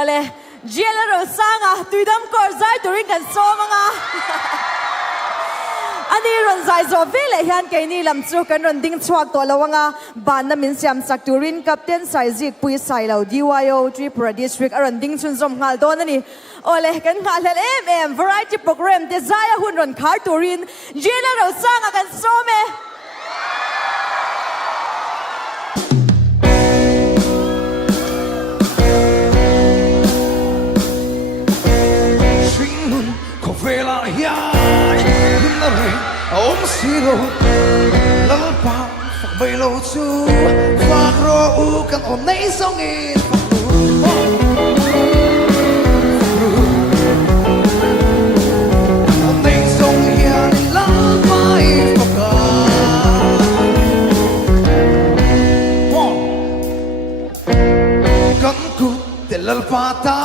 ole jiela ro sanga tuidam kor zai turin kan so manga ani ron zai zo vele hian ke ni lam chu kan ron ding chuak to lawanga ban na min siam sak turin captain sai zik pui sai lo diwayo Tripura district aron ding chun zom ngal don ani ole kan ngal em variety program te zaya hun ron khar turin jiela ro sanga kan so me Vela ya hinare om siro lalpa fak velo chu fak ro u kan on nei song in on nei song ya ni lalpa I faka kan ku te lalpa ta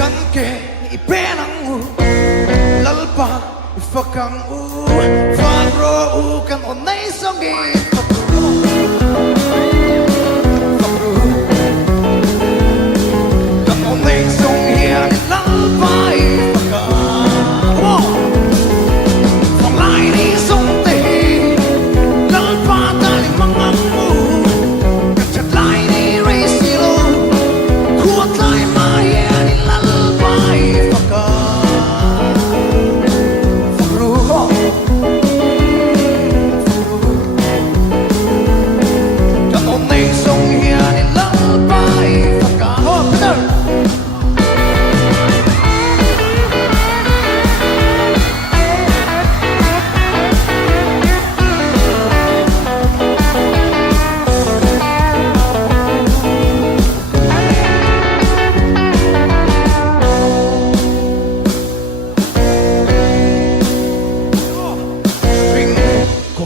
kan ke I penang lalpa fakang u faro u kan on nei songi kan on nei songi ani lalpa fakang phong lai ni song te lalpa tali mangamu kan chat lai ni raisilo kuat lai mai ani lalpa fakang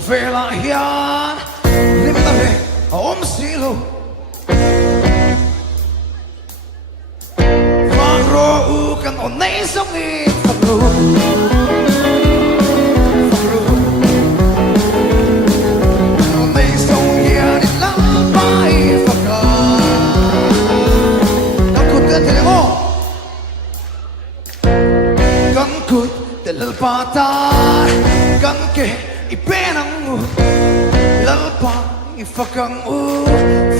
Vela hian limtare om silo faro u kan on nei songi faro on nei songi ani lalpai faka nakut kan telemo kan kut telalpata kan ke ipenang lalpa ifakang u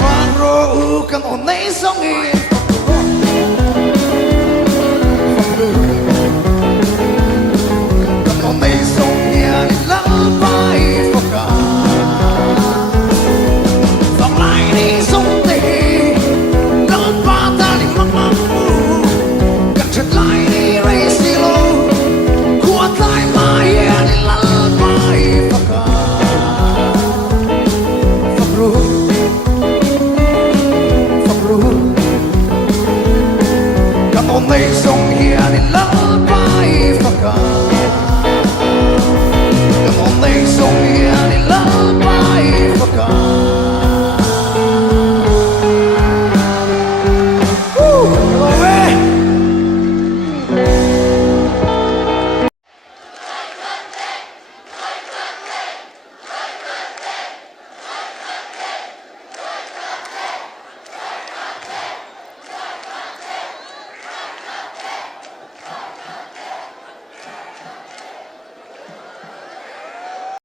faro u kan on nei songi